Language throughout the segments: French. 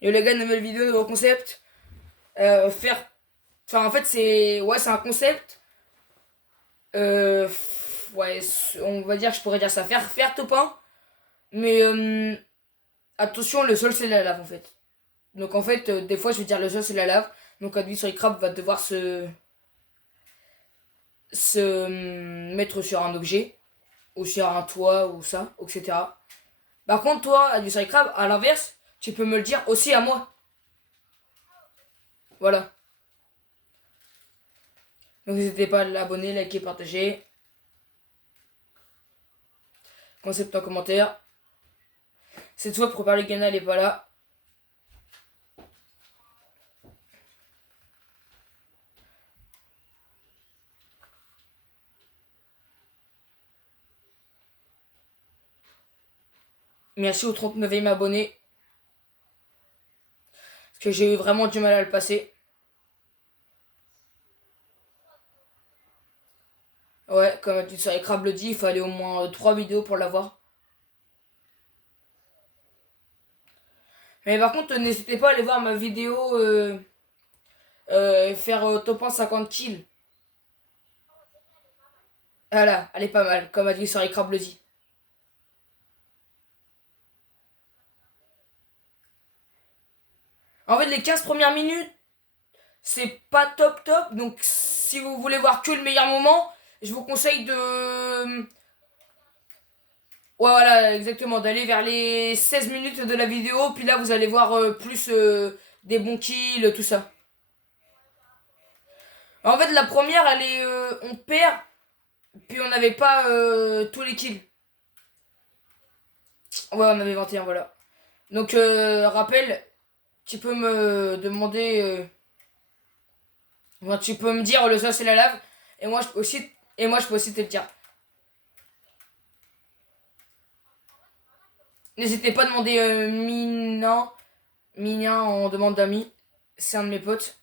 Yo les gars, nouvelle vidéo, nouveau concept. Faire. Enfin, en fait, c'est. Ouais, c'est un concept. Ouais, on va dire, je pourrais dire ça. Faire top 1. Mais attention, le sol, c'est la lave, en fait. Donc, en fait, des fois, je vais dire le sol, c'est la lave. Donc, Advi sur Crab va devoir se mettre sur un objet. Ou sur un toit, ou ça, etc. Par contre, toi, Advi sur Crab, à l'inverse, tu peux me le dire aussi à moi. Voilà. Donc, n'hésitez pas à l'abonner, liker, partager. Concept en commentaire. Cette fois, pour parler Ghana, elle est pas là. Merci au 39e abonné. Parce que j'ai eu vraiment du mal à le passer. Ouais, comme tu sais, Crab le dit, il fallait au moins 3 vidéos pour l'avoir. Mais par contre, n'hésitez pas à aller voir ma vidéo faire top 1 50 kills. Voilà, elle est pas mal, comme a dit sur Crab le dit. En fait, les 15 premières minutes, c'est pas top top. Donc, si vous voulez voir que le meilleur moment, je vous conseille de. Ouais, voilà, exactement, d'aller vers les 16 minutes de la vidéo, puis là vous allez voir plus des bons kills, tout ça. En fait, la première, elle est. On perd, puis on n'avait pas tous les kills. Ouais, on avait 21, voilà. Donc, rappel, tu peux me demander. Enfin, tu peux me dire le ça c'est la lave, et moi je peux aussi, je peux aussi te le dire. N'hésitez pas à demander Mina en demande d'amis. C'est un de mes potes.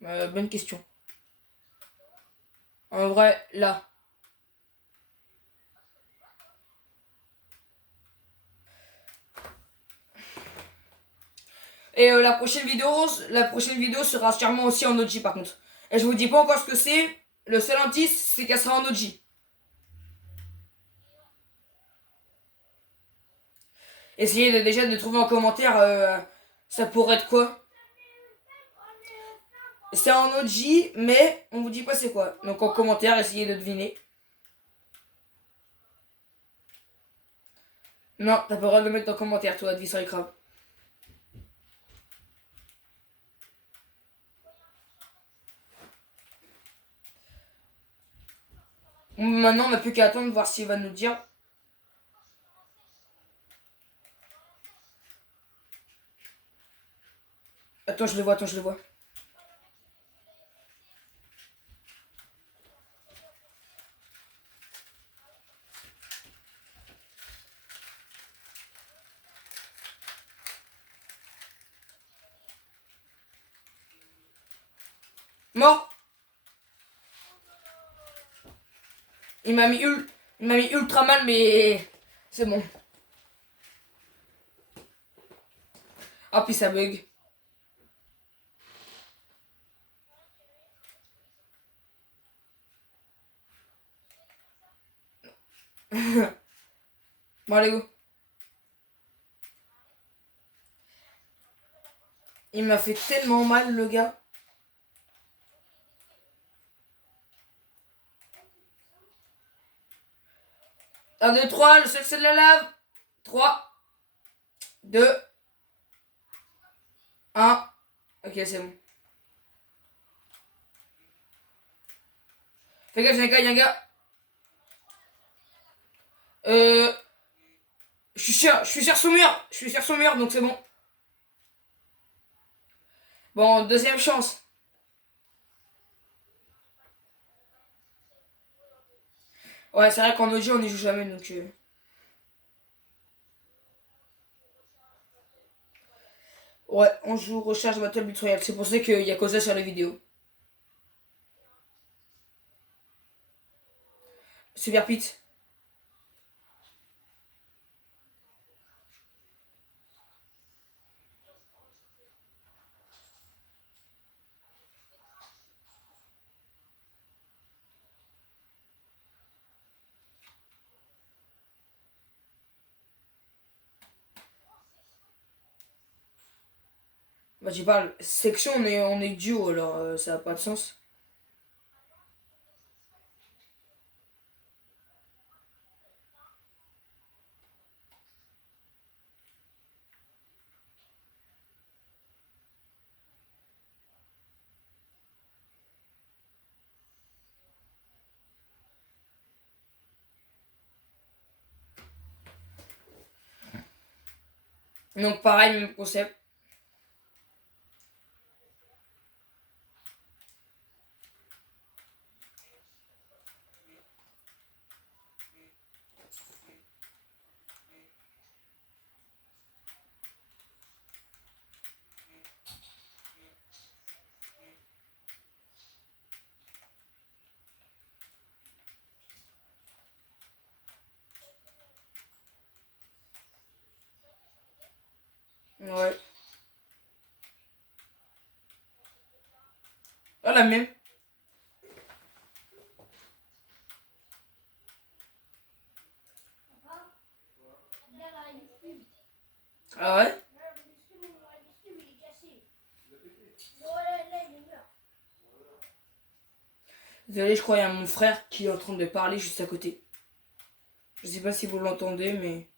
Bonne question. En vrai, là. Et la prochaine vidéo sera sûrement aussi en OG par contre. Et je vous dis pas encore ce que c'est. Le seul indice, c'est qu'elle sera en OG. Essayez déjà de trouver en commentaire ça pourrait être quoi. C'est en OG, mais on vous dit pas c'est quoi. Donc en commentaire, essayez de deviner. Non, t'as pas le droit de le mettre en commentaire, toi, Advi sur les crabes. Maintenant, on n'a plus qu'à attendre voir s'il va nous dire. Attends, je le vois, attends, je le vois. Mort. Il m'a mis ultra mal, mais c'est bon. Ah, puis ça bug. Bon, allez, go. Il m'a fait tellement mal, le gars. 1, 2, 3, le seul c'est de la lave. 3, 2, 1. Ok, c'est bon. Fais gaffe, y'a un gars. Euh. Je suis sur son mur. Je suis sur son mur, donc c'est bon. Bon, deuxième chance. Ouais, c'est vrai qu'en OG, on n'y joue jamais, donc. Ouais, on joue Recharge Battle But Royale. C'est pour ça qu'il y a que ça sur les vidéos. Super Pete. Bah, tu parles section, on est duo, alors ça n'a pas de sens. Donc, pareil, même concept. Ouais. Ah, la même. Ah ouais? Désolé, je crois qu'il y a mon frère qui est en train de parler juste à côté. Je sais pas si vous l'entendez, mais.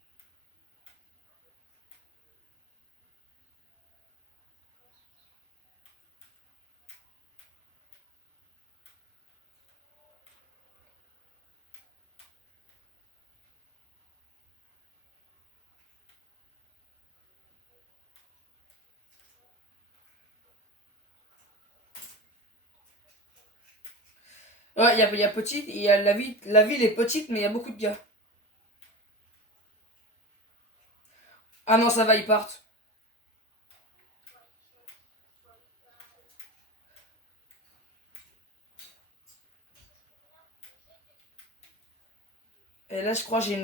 Ouais, il y a petite, il y a la ville est petite, mais il y a beaucoup de gars. Ah non, ça va, ils partent. Et là, je crois que j'ai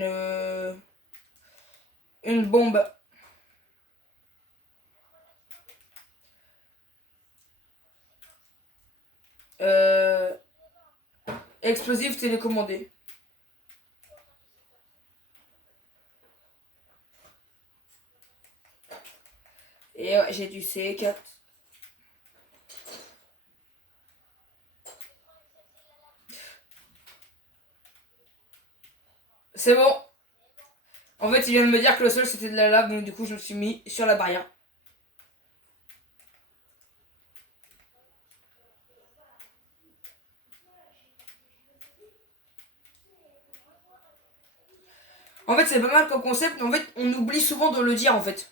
une bombe. Euh, explosive télécommandée. Et ouais, j'ai du C4. C'est bon. En fait, il vient de me dire que le sol c'était de la lave, donc du coup, je me suis mis sur la barrière. En fait, c'est pas mal comme concept, mais en fait, on oublie souvent de le dire en fait.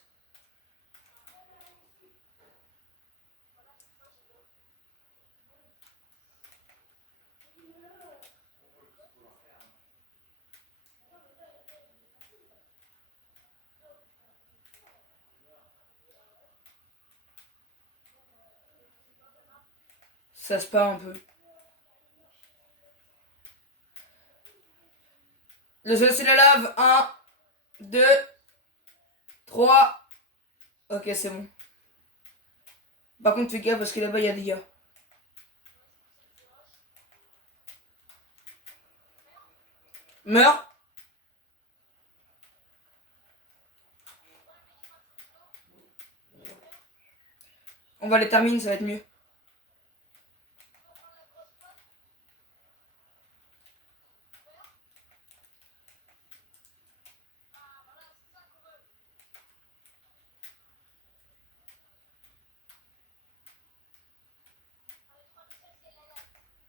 Ça se part un peu. Le sol c'est la lave. Un, 2, 3. Ok, c'est bon. Par contre, fais gaffe parce que là-bas, il y a des gars. Meurs. On va les terminer, ça va être mieux.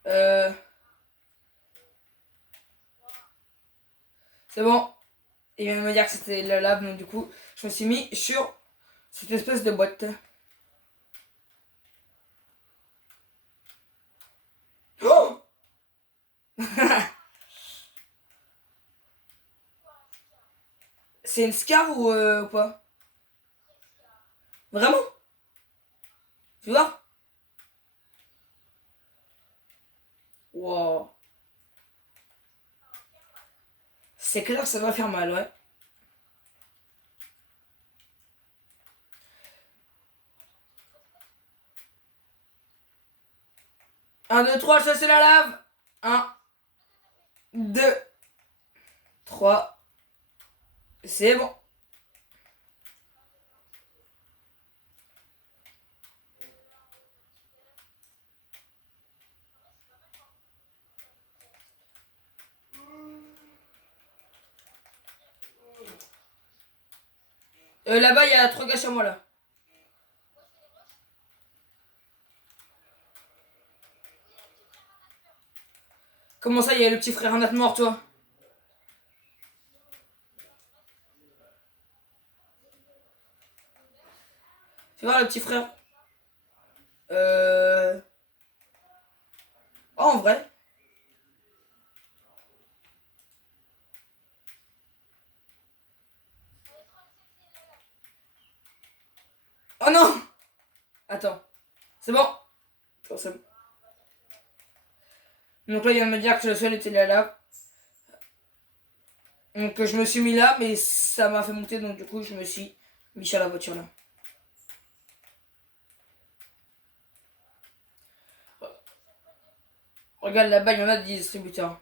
Euh, c'est bon. Il vient de me dire que c'était la lave, donc du coup, je me suis mis sur cette espèce de boîte. Oh. C'est une scar ou pas? Vraiment? Tu vois? Wow. C'est clair que ça va faire mal, ouais. Un, 2, 3, je c'est la lave. Un, 2, 3. C'est bon. Là-bas, il y a 3 gars sur moi, là. Comment ça, il y a le petit frère Nat mort, toi? Fais voir le petit frère. Euh... Oh, en vrai. Oh non! Attends. C'est bon. Oh, c'est bon. Donc là, il vient de me dire que le sol était là. Donc je me suis mis là, mais ça m'a fait monter, donc du coup, je me suis mis sur la voiture là. Regarde là-bas, il y en a des distributeurs.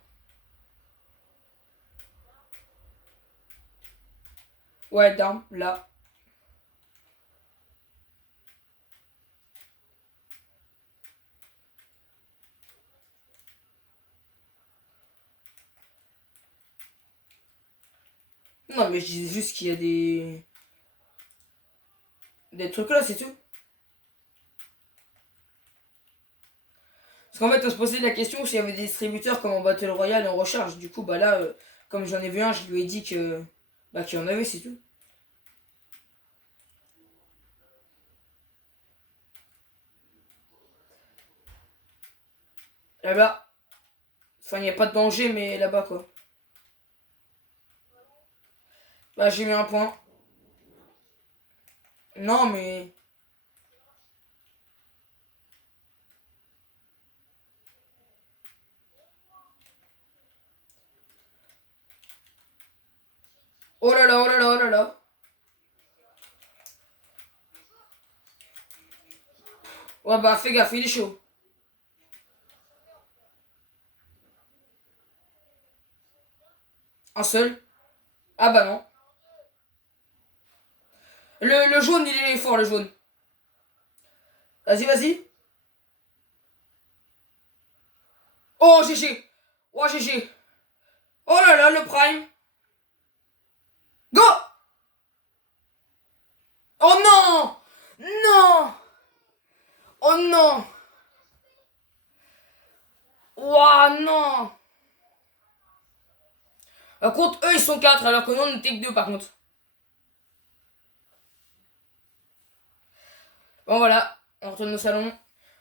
Ouais, d'armes, là. Non, mais je disais juste qu'il y a des trucs là, c'est tout. Parce qu'en fait, on se posait la question s'il y avait des distributeurs comme en Battle Royale et en recharge. Du coup, bah là, comme j'en ai vu un, je lui ai dit que bah qu'il y en avait, c'est tout. Là-bas. Enfin, il n'y a pas de danger, mais là-bas, quoi. Bah, j'ai mis un point. Non, mais... Oh là là, oh là là, oh là là. Ouais, bah, fais gaffe, il est chaud. Un seul. Ah bah non. Le jaune, il est fort, le jaune. Vas-y, vas-y. Oh, GG. Oh, GG. Oh là là, le prime. Go. Oh non. Non. Oh non. Ouah, non. Par contre, eux, ils sont 4 alors que nous, on était que 2 par contre. Bon, voilà. On retourne au salon.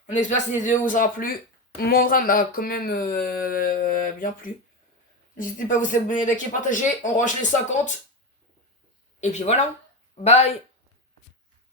On espère que cette vidéo vous aura plu. Mon drame m'a quand même bien plu. N'hésitez pas à vous abonner, liker, partager. On range les 50. Et puis voilà. Bye.